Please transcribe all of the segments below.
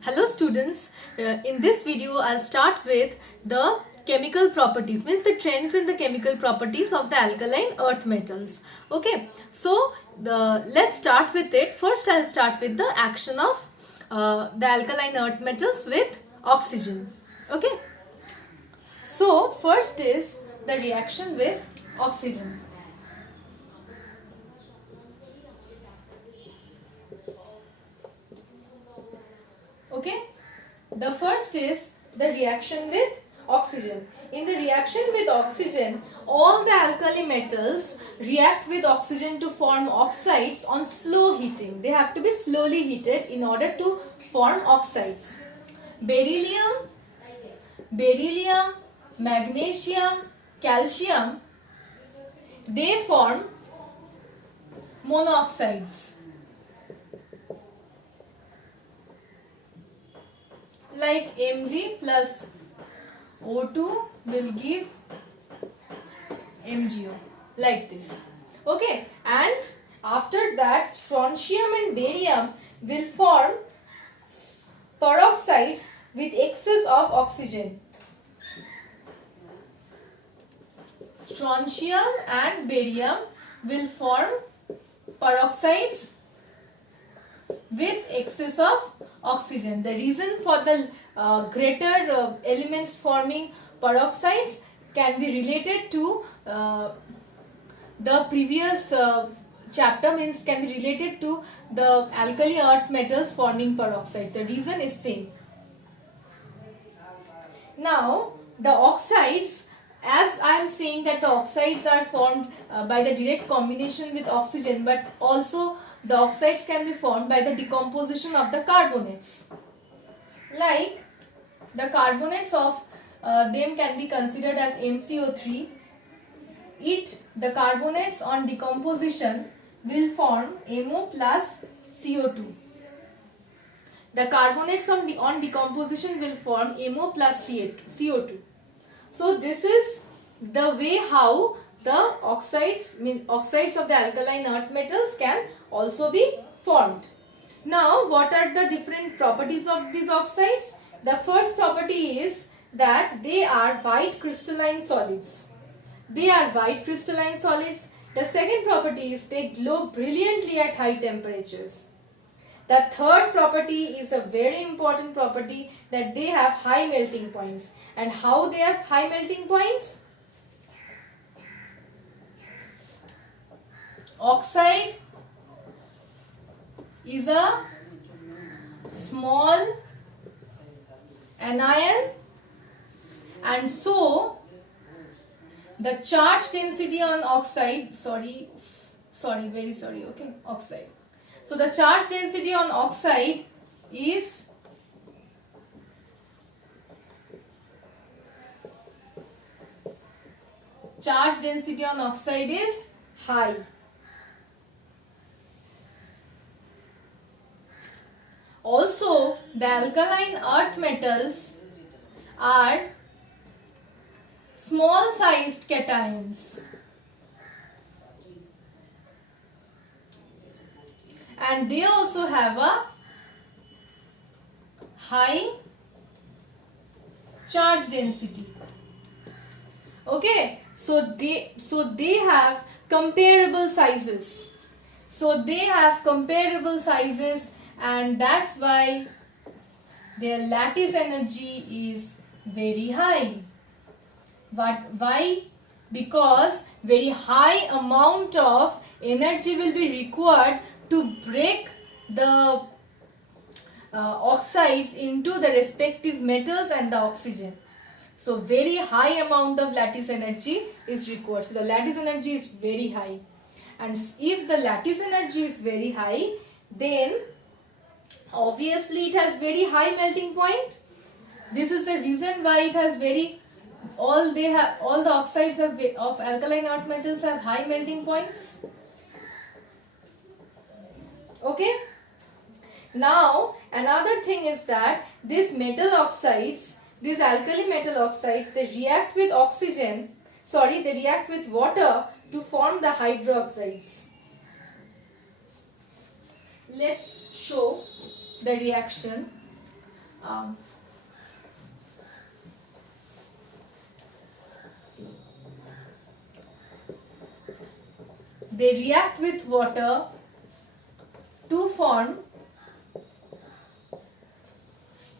Hello students, in this video I'll start with the chemical properties, means the trends in the chemical properties of the alkaline earth metals. Okay, so let's start with it. First I'll start with the action of the alkaline earth metals with oxygen. Okay, so first is the reaction with oxygen. Okay, the first is the reaction with oxygen. In the reaction with oxygen, all the alkali metals react with oxygen to form oxides on slow heating. They have to be slowly heated in order to form oxides. Beryllium, magnesium, calcium, they form monoxides. Like Mg plus O2 will give MgO, like this. Okay, and after that strontium and barium will form peroxides with excess of oxygen. Strontium and barium will form peroxides with excess of oxygen. The reason for the greater elements forming peroxides can be related to the previous chapter, means can be related to the alkali earth metals forming peroxides. The reason is same. Now the oxides, as I am saying that the oxides are formed by the direct combination with oxygen, but also the oxides can be formed by the decomposition of the carbonates. Like the carbonates of them can be considered as MCO3. The carbonates on decomposition will form MO plus CO2. The carbonates on decomposition will form MO plus CO2. So this is the way how the oxides of the alkaline earth metals can also be formed. Now what are the different properties of these oxides? The first property is that they are white crystalline solids. The second property is they glow brilliantly at high temperatures. The third property is a very important property, that they have high melting points. And how they have high melting points? Oxide is a small anion, and so the charge density on oxide, okay, oxide. So the charge density on oxide is high. Also, the alkaline earth metals are small sized cations, and they also have a high charge density. Okay, so they have comparable sizes. And that's why their lattice energy is very high. But why? Because very high amount of energy will be required to break the oxides into the respective metals and the oxygen. So very high amount of lattice energy is required. So the lattice energy is very high. And if the lattice energy is very high, then obviously it has very high melting point. This is the reason why it has all the oxides of alkaline earth metals have high melting points. Okay. Now another thing is that these alkali metal oxides, they react with water to form the hydroxides. Let's show the reaction. um, they react with water to form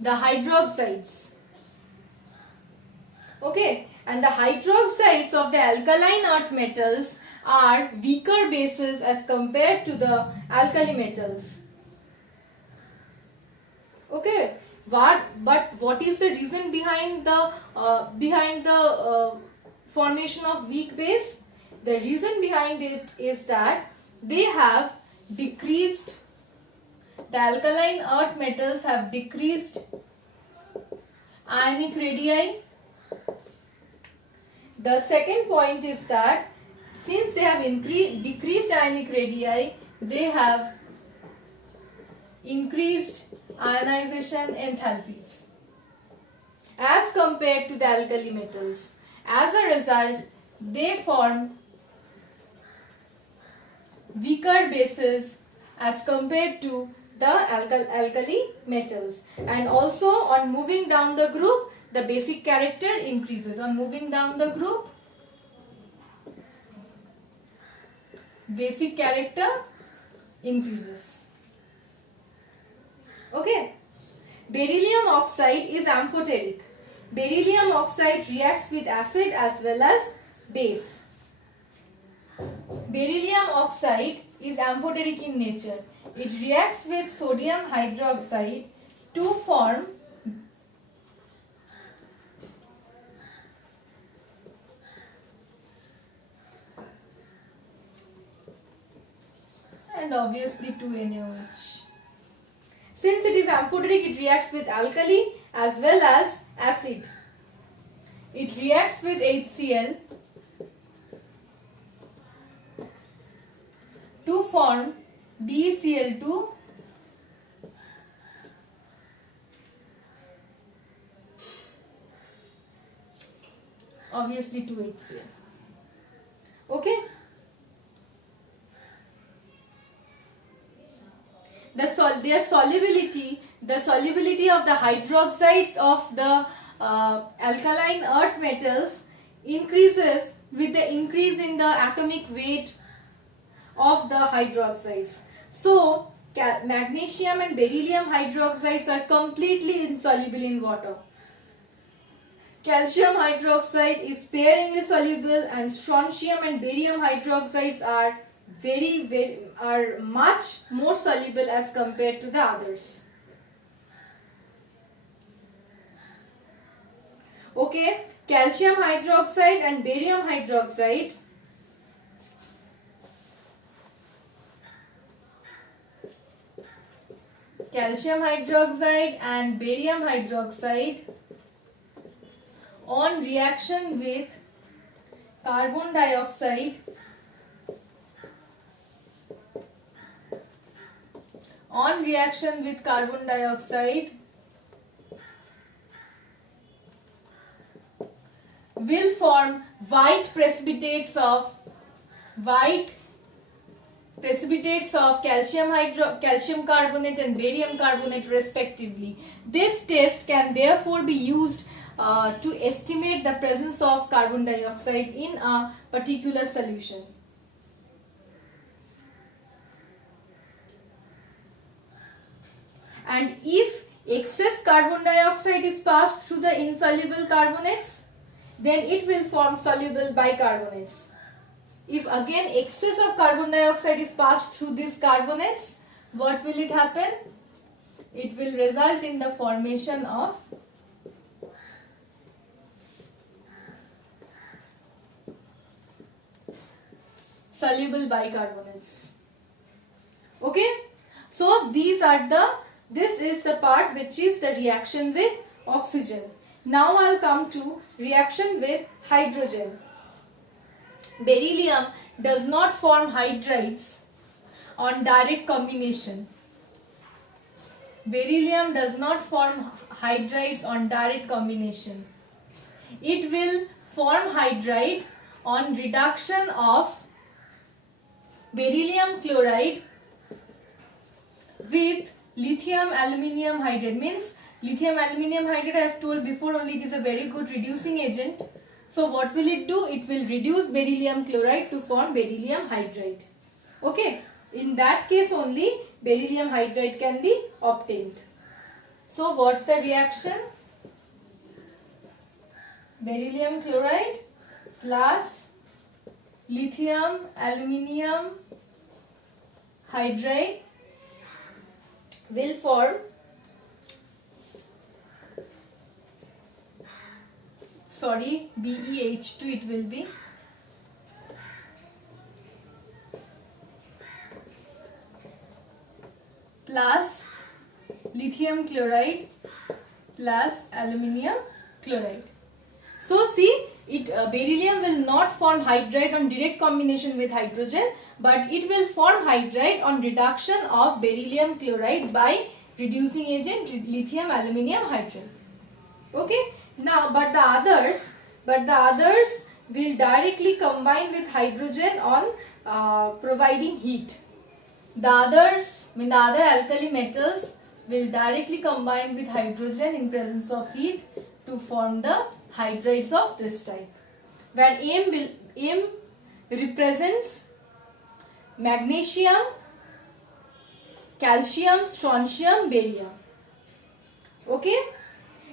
the hydroxides. Okay, and the hydroxides of the alkaline earth metals are weaker bases as compared to the alkali metals. Okay, but what is the reason behind the formation of weak base? The reason behind it is that they have decreased, the alkaline earth metals have decreased ionic radii. The second point is that since they have decreased ionic radii, they have increased ionization enthalpies as compared to the alkali metals. As a result, they form weaker bases as compared to the alkali metals. And also on moving down the group, the basic character increases. On moving down the group, basic character increases. Okay. Beryllium oxide is amphoteric. Beryllium oxide reacts with acid as well as base. Beryllium oxide is amphoteric in nature. It reacts with sodium hydroxide to form and obviously 2NaOH. Since it is amphoteric, it reacts with alkali as well as acid. It reacts with HCl to form BeCl2 obviously 2HCl. Okay. The solubility of the hydroxides of the alkaline earth metals increases with the increase in the atomic weight of the hydroxides. So magnesium and beryllium hydroxides are completely insoluble in water. Calcium hydroxide is sparingly soluble, and strontium and barium hydroxides are are much more soluble as compared to the others. Okay, calcium hydroxide and barium hydroxide on reaction with carbon dioxide will form white precipitates of calcium carbonate and barium carbonate respectively. This test can therefore be used to estimate the presence of carbon dioxide in a particular solution. And if excess carbon dioxide is passed through the insoluble carbonates, then it will form soluble bicarbonates. If again excess of carbon dioxide is passed through these carbonates, what will it happen? It will result in the formation of soluble bicarbonates. Okay, so this is the part which is the reaction with oxygen. Now I'll come to reaction with hydrogen. Beryllium does not form hydrides on direct combination. Beryllium does not form hydrides on direct combination. It will form hydride on reduction of beryllium chloride with lithium aluminium hydride. Means Lithium aluminium hydride, I have told before only, it is a very good reducing agent. So what will it do? It will reduce beryllium chloride to form beryllium hydride. Okay, in that case only beryllium hydride can be obtained. So what's the reaction? Beryllium chloride plus lithium aluminium hydride will form BeH2 it will be, plus lithium chloride plus aluminium chloride. So see, beryllium will not form hydride on direct combination with hydrogen, but it will form hydride on reduction of beryllium chloride by reducing agent lithium aluminium hydride. Okay. Now, but the others will directly combine with hydrogen on providing heat. The other alkali metals will directly combine with hydrogen in presence of heat to form the hydrides of this type, where M represents magnesium, calcium, strontium, barium. Okay.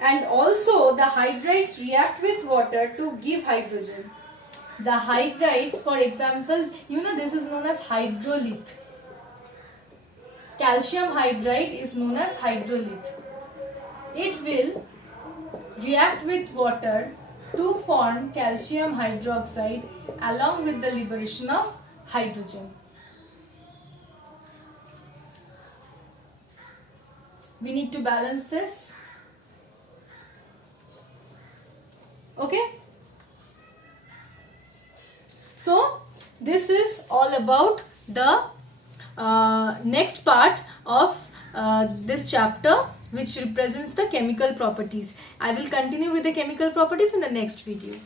And also the hydrides react with water to give hydrogen. The hydrides, for example, this is known as hydrolith. Calcium hydride is known as hydrolith. It will react with water to form calcium hydroxide along with the liberation of hydrogen. We need to balance this. Okay. So this is all about the next part of this chapter, which represents the chemical properties. I will continue with the chemical properties in the next video.